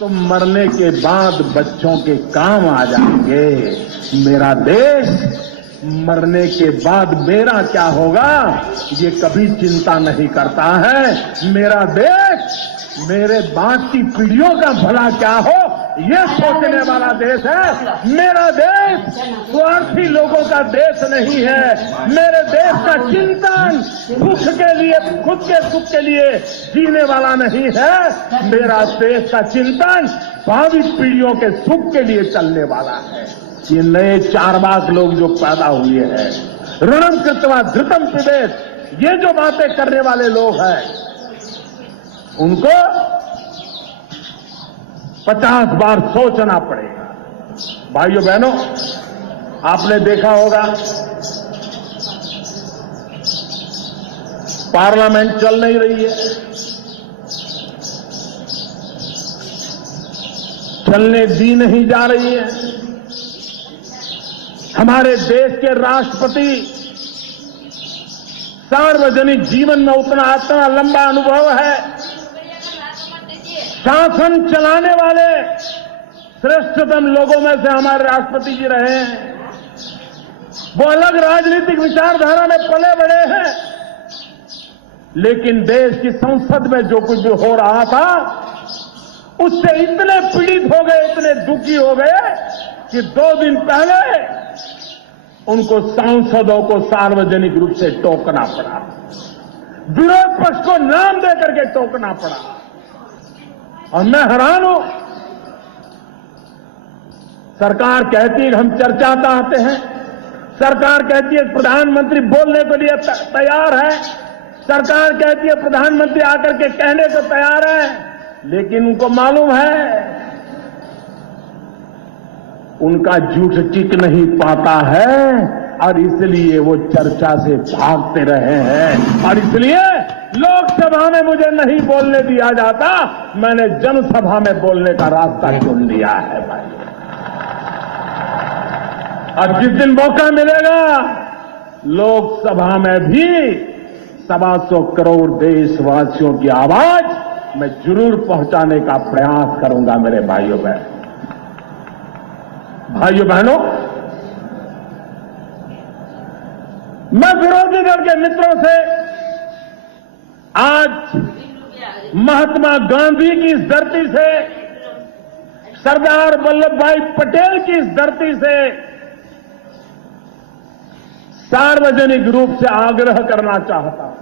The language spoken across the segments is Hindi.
तो मरने के बाद बच्चों के काम आ जाएंगे। मेरा देश मरने के बाद मेरा क्या होगा ये कभी चिंता नहीं करता है। मेरा देश मेरे बाद की पीढ़ियों का भला क्या हो ये सोचने वाला देश है। मेरा देश स्वार्थी लोगों का देश नहीं है। मेरे देश का चिंतन सुख के लिए, खुद के सुख के लिए जीने वाला नहीं है। मेरा देश का चिंतन भावी पीढ़ियों के सुख के लिए चलने वाला है। ये नए चार्वाक लोग जो पैदा हुए हैं, ऋणम कृत्वा धृतम पिबेत, ये जो बातें करने वाले लोग हैं उनको 50 बार सोचना पड़ेगा। भाइयों बहनों, आपने देखा होगा पार्लियामेंट चल नहीं रही है, चलने दी नहीं जा रही है। हमारे देश के राष्ट्रपति सार्वजनिक जीवन में उतना लंबा अनुभव है, शासन चलाने वाले श्रेष्ठतम लोगों में से हमारे राष्ट्रपति जी रहे हैं। वो अलग राजनीतिक विचारधारा में पले बड़े हैं, लेकिन देश की संसद में जो कुछ हो रहा था उससे इतने पीड़ित हो गए, इतने दुखी हो गए कि 2 दिन पहले उनको सांसदों को सार्वजनिक रूप से टोकना पड़ा, विरोध पक्ष को नाम देकर के टोकना पड़ा। और मैं हैरान हूं, सरकार कहती है कि हम चर्चा चाहते हैं, सरकार कहती है प्रधानमंत्री बोलने के लिए तैयार है, सरकार कहती है प्रधानमंत्री आकर के कहने को तैयार है, लेकिन उनको मालूम है उनका झूठ टिक नहीं पाता है और इसलिए वो चर्चा से भागते रहे हैं। और इसलिए लोकसभा में मुझे नहीं बोलने दिया जाता, मैंने जनसभा में बोलने का रास्ता चुन लिया है भाई। और जिस दिन मौका मिलेगा लोकसभा में भी 125 करोड़ देशवासियों की आवाज मैं जरूर पहुंचाने का प्रयास करूंगा। मेरे भाइयों बहनों, मैं विरोधी दल के मित्रों से आज महात्मा गांधी की इस धरती से, सरदार वल्लभ भाई पटेल की इस धरती से सार्वजनिक रूप से आग्रह करना चाहता हूं।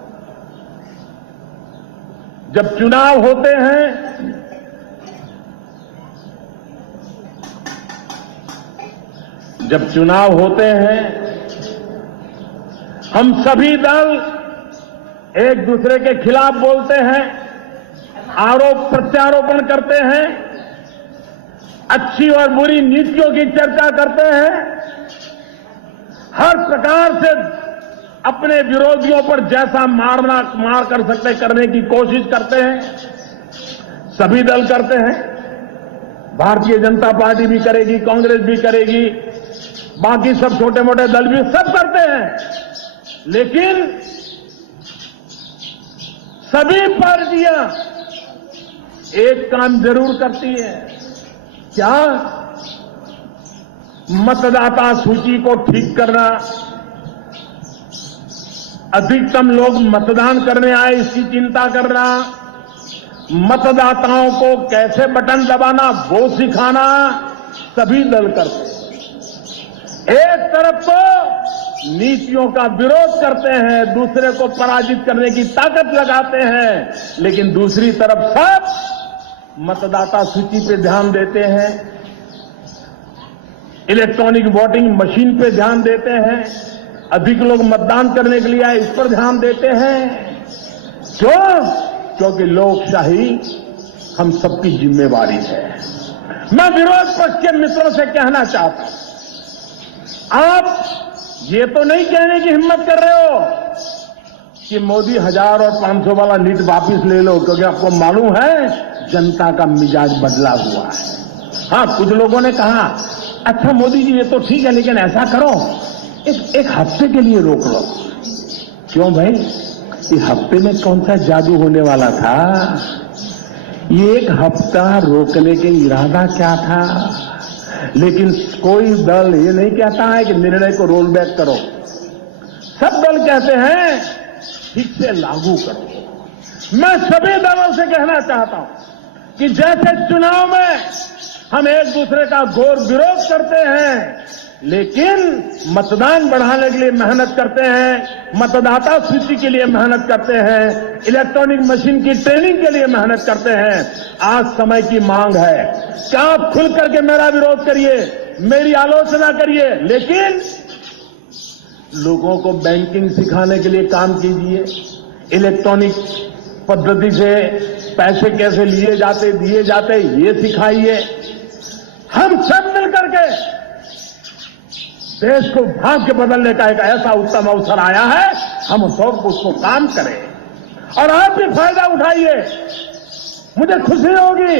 जब चुनाव होते हैं हम सभी दल एक दूसरे के खिलाफ बोलते हैं, आरोप प्रत्यारोपण करते हैं, अच्छी और बुरी नीतियों की चर्चा करते हैं, हर प्रकार से अपने विरोधियों पर जैसा मार कर सकते करने की कोशिश करते हैं। सभी दल करते हैं, भारतीय जनता पार्टी भी करेगी, कांग्रेस भी करेगी, बाकी सब छोटे मोटे दल भी सब करते हैं। लेकिन सभी पार्टियां एक काम जरूर करती है, क्या? मतदाता सूची को ठीक करना, अधिकतम लोग मतदान करने आए इसकी चिंता करना, मतदाताओं को कैसे बटन दबाना वो सिखाना सभी दल करते हैं। एक तरफ तो नीतियों का विरोध करते हैं, दूसरे को पराजित करने की ताकत लगाते हैं, लेकिन दूसरी तरफ सब मतदाता सूची पे ध्यान देते हैं, इलेक्ट्रॉनिक वोटिंग मशीन पे ध्यान देते हैं, अधिक लोग मतदान करने के लिए आए इस पर ध्यान देते हैं। क्यों? क्योंकि लोकशाही हम सबकी जिम्मेवारी है। मैं विरोध पक्ष के मित्रों से कहना चाहता हूं, आप ये तो नहीं कहने की हिम्मत कर रहे हो कि मोदी 1000 और 500 वाला नीट वापिस ले लो, क्योंकि आपको मालूम है जनता का मिजाज बदला हुआ है। हाँ, कुछ लोगों ने कहा अच्छा मोदी जी ये तो ठीक है, लेकिन ऐसा करो एक हफ्ते के लिए रोक लो। क्यों भाई? इस हफ्ते में कौन सा जादू होने वाला था? ये एक हफ्ता रोकने के इरादा क्या था, लेकिन कोई दल ये नहीं कहता है कि निर्णय को रोल बैक करो। सब दल कहते हैं ठीक से लागू करो। मैं सभी दलों से कहना चाहता हूं कि जैसे चुनाव में हम एक दूसरे का घोर विरोध करते हैं, लेकिन मतदान बढ़ाने के लिए मेहनत करते हैं, मतदाता सूची के लिए मेहनत करते हैं, इलेक्ट्रॉनिक मशीन की ट्रेनिंग के लिए मेहनत करते हैं, आज समय की मांग है कि आप खुल करके मेरा विरोध करिए, मेरी आलोचना करिए, लेकिन लोगों को बैंकिंग सिखाने के लिए काम कीजिए, इलेक्ट्रॉनिक पद्धति से पैसे कैसे लिए जाते दिए जाते ये सिखाइए। हम सब मिलकर के देश को भाग्य बदलने का एक ऐसा उत्तम अवसर आया है, हम सब उसको काम करें और आप भी फायदा उठाइए। मुझे खुशी होगी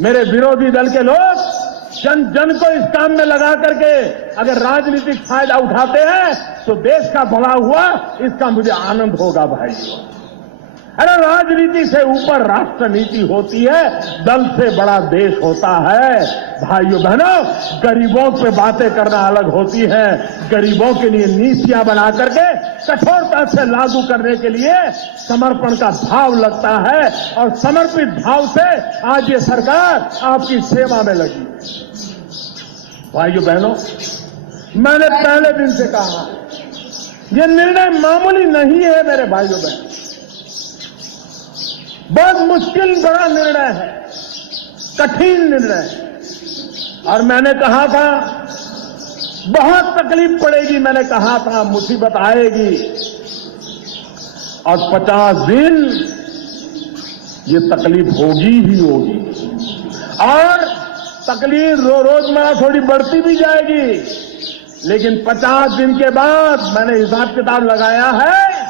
मेरे विरोधी दल के लोग जन जन को इस काम में लगा करके अगर राजनीतिक फायदा उठाते हैं तो देश का भला हुआ, इसका मुझे आनंद होगा भाइयों। अरे राजनीति से ऊपर राष्ट्र नीति होती है, दल से बड़ा देश होता है। भाइयों बहनों, गरीबों पे बातें करना अलग होती है, गरीबों के लिए नीतियां बना करके कठोरता से लागू करने के लिए समर्पण का भाव लगता है, और समर्पित भाव से आज ये सरकार आपकी सेवा में लगी है। भाइयों बहनों, मैंने पहले दिन से कहा ये निर्णय मामूली नहीं है मेरे भाइयों बहनों, बहुत मुश्किल बड़ा निर्णय है, कठिन निर्णय है। और मैंने कहा था बहुत तकलीफ पड़ेगी, मैंने कहा था मुसीबत आएगी, और 50 दिन ये तकलीफ होगी ही होगी, और तकलीफ रोजमर्रा थोड़ी बढ़ती भी जाएगी, लेकिन 50 दिन के बाद मैंने हिसाब किताब लगाया है,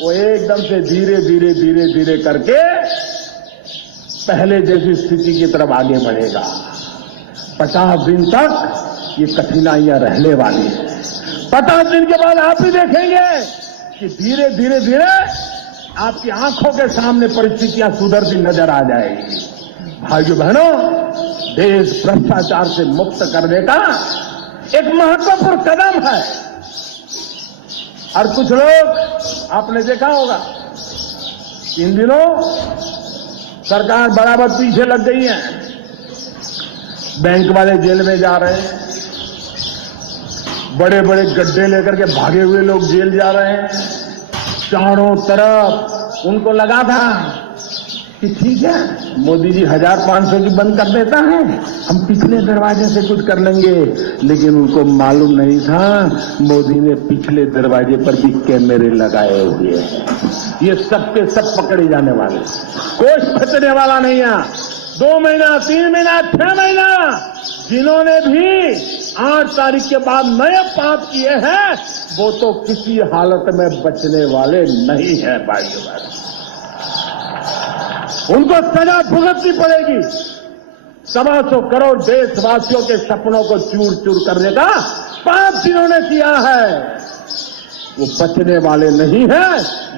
वो एकदम से धीरे धीरे धीरे धीरे करके पहले जैसी स्थिति की तरफ आगे बढ़ेगा। 50 दिन तक ये कठिनाइयां रहने वाली है। 50 दिन के बाद आप भी देखेंगे कि धीरे धीरे धीरे आपकी आंखों के सामने परिस्थितियां सुधरती नजर आ जाएगी। भाइयों बहनों, देश भ्रष्टाचार से मुक्त करने का एक महत्वपूर्ण कदम है। और कुछ लोग आपने देखा होगा इन दिनों सरकार बराबर पीछे लग गई है, बैंक वाले जेल में जा रहे हैं, बड़े बड़े गड्ढे लेकर के भागे हुए लोग जेल जा रहे हैं, चारों तरफ उनको लगा था कि ठीक है मोदी जी 1500 की बंद कर देता है, हम पिछले दरवाजे से कुछ कर लेंगे, लेकिन उनको मालूम नहीं था मोदी ने पिछले दरवाजे पर भी कैमरे लगाए हुए हैं। ये सबके सब पकड़े जाने वाले, कोई बचने वाला नहीं है। 2 महीना 3 महीना 6 महीना जिन्होंने भी 8 तारीख के बाद नए पाप किए हैं वो तो किसी हालत में बचने वाले नहीं है भाइयों बहनों, उनको सजा भुगतनी पड़ेगी। 125 करोड़ देशवासियों के सपनों को चूर चूर करने का पाप जिन्होंने किया है वो बचने वाले नहीं है,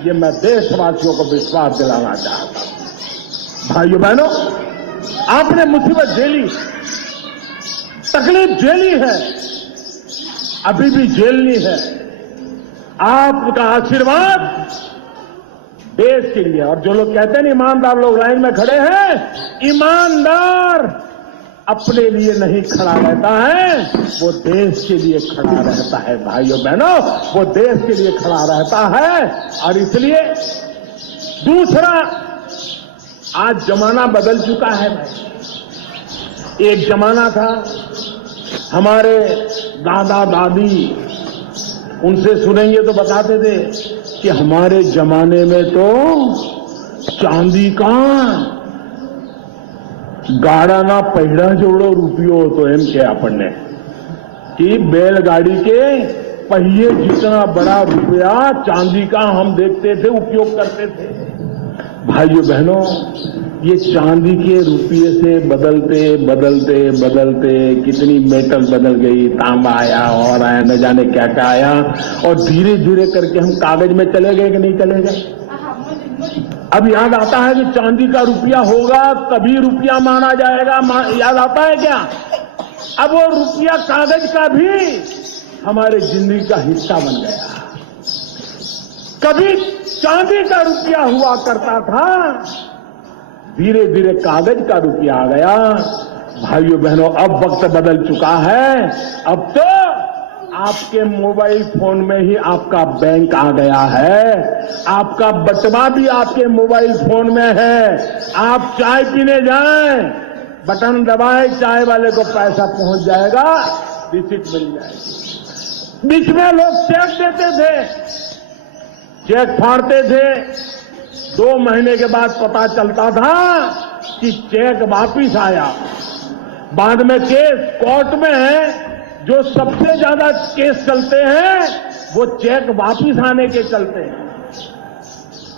ये मैं देशवासियों को विश्वास दिलाना चाहता हूं। भाइयों बहनों, आपने मुसीबत झेली, तकलीफ झेली है, अभी भी झेलनी है। आपका आशीर्वाद देश के लिए, और जो लोग कहते हैं ईमानदार लोग लाइन में खड़े हैं, ईमानदार अपने लिए नहीं खड़ा रहता है, वो देश के लिए खड़ा रहता है। भाइयों बहनों, वो देश के लिए खड़ा रहता है। और इसलिए दूसरा, आज जमाना बदल चुका है भाई। एक जमाना था हमारे दादा दादी, उनसे सुनेंगे तो बताते थे कि हमारे जमाने में तो चांदी का गाड़ा ना पहिरा जोड़ो रुपयो तो एम के आपने कि बैलगाड़ी के पहिए जितना बड़ा रुपया चांदी का हम देखते थे, उपयोग करते थे। भाइयों बहनों, ये चांदी के रुपये से बदलते बदलते बदलते कितनी मेटल बदल गई, तांबा आया और आया, न जाने क्या क्या आया, और धीरे धीरे करके हम कागज में चले गए कि नहीं चले गए। अब याद आता है कि चांदी का रुपया होगा तभी रुपया माना जाएगा, याद आता है क्या? अब वो रुपया कागज का भी हमारे जिंदगी का हिस्सा बन गया। कभी चांदी का रुपया हुआ करता था, धीरे धीरे कागज का रुपया आ गया। भाइयों बहनों, अब वक्त बदल चुका है। अब तो आपके मोबाइल फोन में ही आपका बैंक आ गया है, आपका बटवा भी आपके मोबाइल फोन में है। आप चाय पीने जाएं, बटन दबाए, चाय वाले को पैसा पहुंच जाएगा, रिसीट मिल जाएगी। बीच में लोग चेक देते थे, चेक फाड़ते थे, 2 महीने के बाद पता चलता था कि चेक वापिस आया। बाद में केस कोर्ट में है, जो सबसे ज्यादा केस चलते हैं वो चेक वापिस आने के चलते हैं।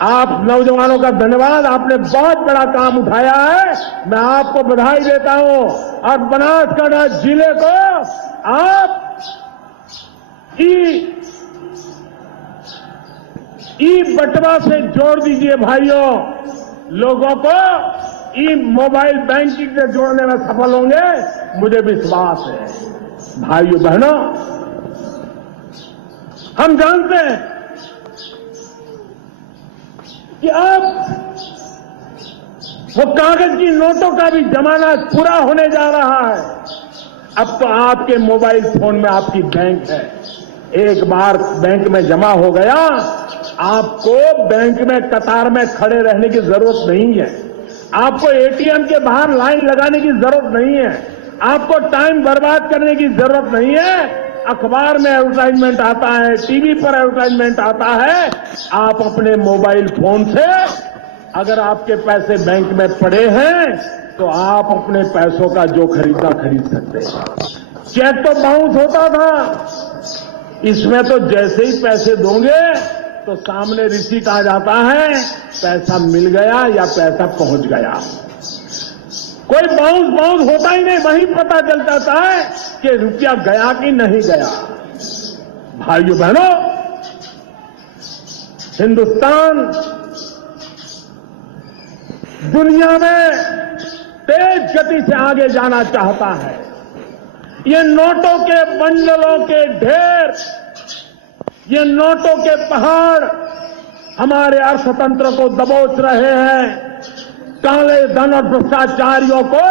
आप नौजवानों का धन्यवाद, आपने बहुत बड़ा काम उठाया है, मैं आपको बधाई देता हूं। और बनासकांठा जिले को आप ई बटवा से जोड़ दीजिए भाइयों। लोगों को ई मोबाइल बैंकिंग से जोड़ने में सफल होंगे, मुझे विश्वास है। भाइयों बहनों, हम जानते हैं कि अब वो कागज की नोटों का भी जमाना पूरा होने जा रहा है। अब तो आपके मोबाइल फोन में आपकी बैंक है। एक बार बैंक में जमा हो गया, आपको बैंक में कतार में खड़े रहने की जरूरत नहीं है। आपको एटीएम के बाहर लाइन लगाने की जरूरत नहीं है। आपको टाइम बर्बाद करने की जरूरत नहीं है। अखबार में एडवर्टाइजमेंट आता है, टीवी पर एडवर्टाइजमेंट आता है। आप अपने मोबाइल फोन से, अगर आपके पैसे बैंक में पड़े हैं, तो आप अपने पैसों का जो खरीदा खरीद सकते हैं। चेक तो बाउंस होता था, इसमें तो जैसे ही पैसे दोगे तो सामने रिसीट आ जाता है, पैसा मिल गया या पैसा पहुंच गया। कोई बाउंस होता ही नहीं, वहीं पता चल जाता है कि रुपया गया कि नहीं गया। भाइयों बहनों, हिंदुस्तान दुनिया में तेज गति से आगे जाना चाहता है। ये नोटों के बंडलों के ढेर, ये नोटों के पहाड़ हमारे अर्थतंत्र को दबोच रहे हैं। काले धन और भ्रष्टाचारियों को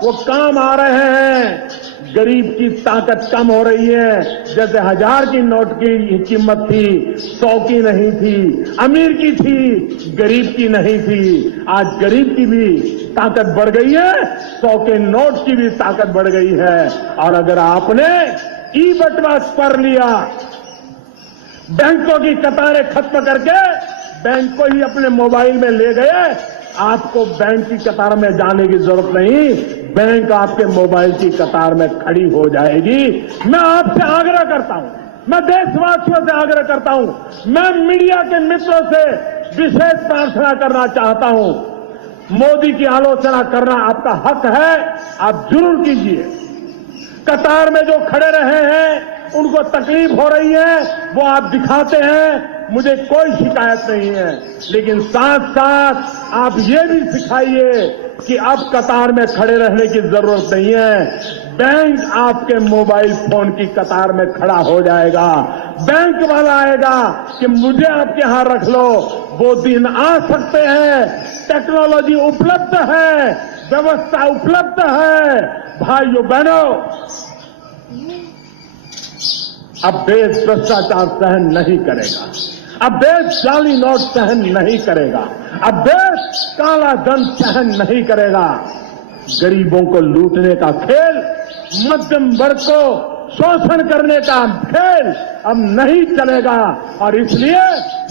वो काम आ रहे हैं। गरीब की ताकत कम हो रही है। जैसे 1000 की नोट की कीमत थी, 100 की नहीं थी, अमीर की थी, गरीब की नहीं थी। आज गरीब की भी ताकत बढ़ गई है, 100 के नोट की भी ताकत बढ़ गई है। और अगर आपने ई बटवा कर लिया, बैंकों की कतारें खत्म करके बैंक को ही अपने मोबाइल में ले गए, आपको बैंक की कतार में जाने की जरूरत नहीं, बैंक आपके मोबाइल की कतार में खड़ी हो जाएगी। मैं आपसे आग्रह करता हूं, मैं देशवासियों से आग्रह करता हूं, मैं मीडिया के मित्रों से विशेष प्रार्थना करना चाहता हूं। मोदी की आलोचना करना आपका हक है, आप जरूर कीजिए। कतार में जो खड़े रहे हैं, उनको तकलीफ हो रही है, वो आप दिखाते हैं, मुझे कोई शिकायत नहीं है। लेकिन साथ साथ आप ये भी सिखाइए कि अब कतार में खड़े रहने की जरूरत नहीं है। बैंक आपके मोबाइल फोन की कतार में खड़ा हो जाएगा। बैंक वाला आएगा कि मुझे आपके यहां रख लो। वो दिन आ सकते हैं, टेक्नोलॉजी उपलब्ध है, व्यवस्था उपलब्ध है। भाइयों बहनों, अब देश भ्रष्टाचार सहन नहीं करेगा, अब देश जाली नोट सहन नहीं करेगा, अब देश काला धन सहन नहीं करेगा। गरीबों को लूटने का खेल, मध्यम वर्ग को शोषण करने का खेल अब नहीं चलेगा। और इसलिए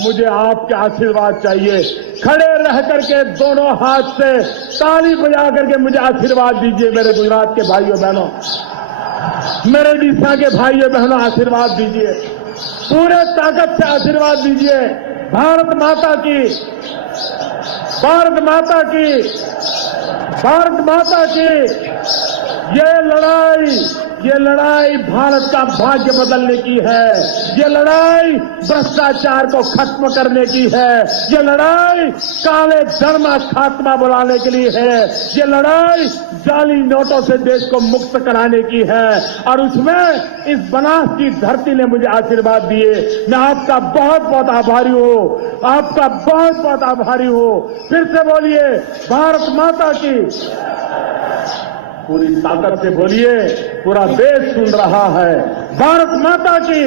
मुझे आपके आशीर्वाद चाहिए। खड़े रह करके दोनों हाथ से ताली बजा करके मुझे आशीर्वाद दीजिए। मेरे गुजरात के भाइयों बहनों, मेरे उड़ीसा के भाइयों बहनों, आशीर्वाद दीजिए, पूरे ताकत से आशीर्वाद दीजिए। भारत माता की, भारत माता की, भारत माता की। ये लड़ाई ये लड़ाई भारत का भाग्य बदलने की है। ये लड़ाई भ्रष्टाचार को खत्म करने की है। ये लड़ाई काले धन का खात्मा बुलाने के लिए है। ये लड़ाई जाली नोटों से देश को मुक्त कराने की है। और उसमें इस बनास की धरती ने मुझे आशीर्वाद दिए। मैं आपका बहुत बहुत आभारी हूं। आपका बहुत बहुत आभारी हूं। फिर से बोलिए, भारत माता की। पूरी ताकत से बोलिए, पूरा देश सुन रहा है। भारत माता की,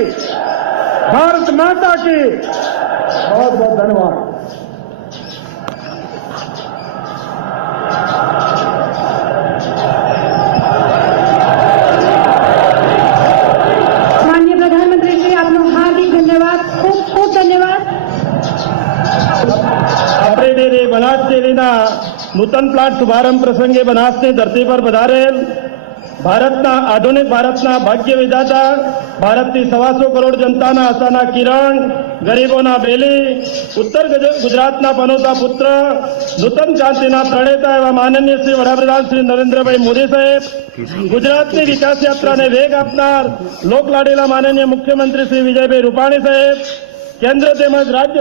भारत माता की। बहुत बहुत धन्यवाद। माननीय प्रधानमंत्री श्री, आपको हार्दिक धन्यवाद, खूब खूब धन्यवाद। આપણે ડેરે બનાસ ડેરીના નૂતન પ્લાન્ટ શુભારંભ પ્રસંગે બનાસની ધરતી પર પધારેલ આધુનિક ભારતના ભાગ્ય વિધાતા, ભારતની 125 કરોડ જનતાના આશાના કિરણ, ગરીબોના બેલી, ઉત્તર ગુજરાતના પનોતા પુત્ર, નૂતન ક્રાંતિના પ્રણેતા એવા માનનીય શ્રી વડાપ્રધાન શ્રી નરેન્દ્રભાઈ મોદી સાહેબ, ગુજરાતની વિકાસ યાત્રાને વેગ આપનાર લોકલાડીલા માનનીય મુખ્યમંત્રી શ્રી વિજયભાઈ રૂપાણી સાહેબ, કેન્દ્ર તેમજ રાજ્ય